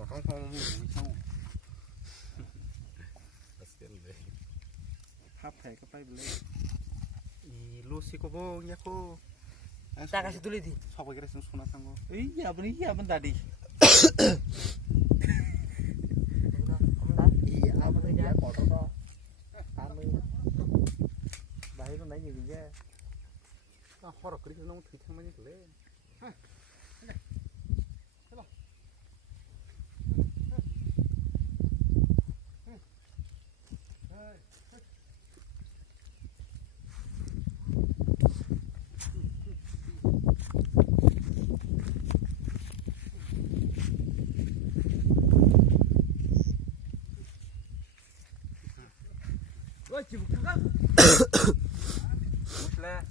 nó trong phòng sau Hấp thầy cái bay lên. Lucy có vô nhá cô 딱 같이 돌리디. 서버 그랬으면 손아 산 거. 이 아버는 다리. 이 아버는 야 거기서 다음에 나이도 나이 얘기야. 나 허락 그렇게 너무 되창만이 그래. 와 지금 가가. là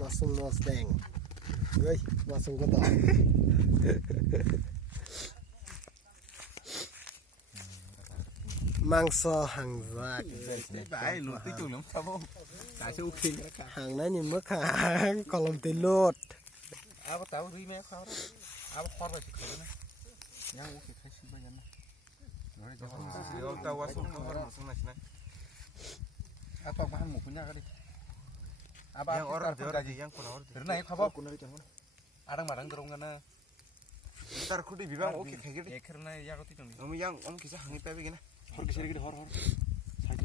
มาส่งนอสแดงเฮ้ยมาส่งกันต่อมังซอหังซาก phải luôn tí chuồng lắm sao không tại sao khi หางนั้นยังเมื่อขางกอลมติโลด áo có táo ri mẹ khao đó áo khoan vào chỉ khởi nữa 야, 오케이 다시 봐야나. rồi tao qua xuống này này 아빠 한 먹냐 그래. 아빠 yang orang dia orang yang kono orang 그러나 이 봐봐. dia 아랑 마랑 들어온 거는 ntar khu đi bibang oke khai gidi 예 그러나 야가 뛰정. om yang om kisah hangi pepe gina 허르게 세르게 허르. 살죠.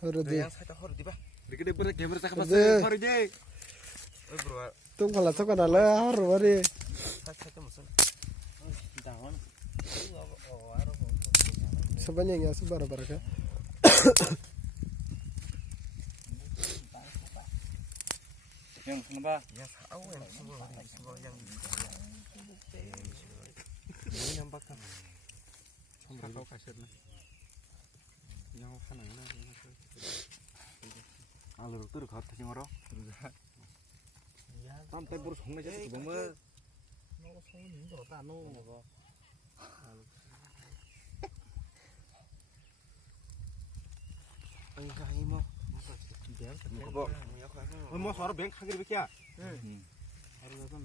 흐르디 yang saya tahu di bah 이렇게 내버려 개버려 잠깐만 네. 허르지. oi bro tung kala sok kana le har wari saya tuh musun 당원. sebanyak ya sebar baraka 형 봐봐. yang tahu yang semua yang ini yang bakal 가까워 가셨나? 양 하나나. 아, 너 들어 갔다 지마라. 땀 때부터 정말 잤어. 보면 너 손은 인도 없다 너. ai hai mo 뭐 서로 뱅 하기로 뵙기야. 하루가 좀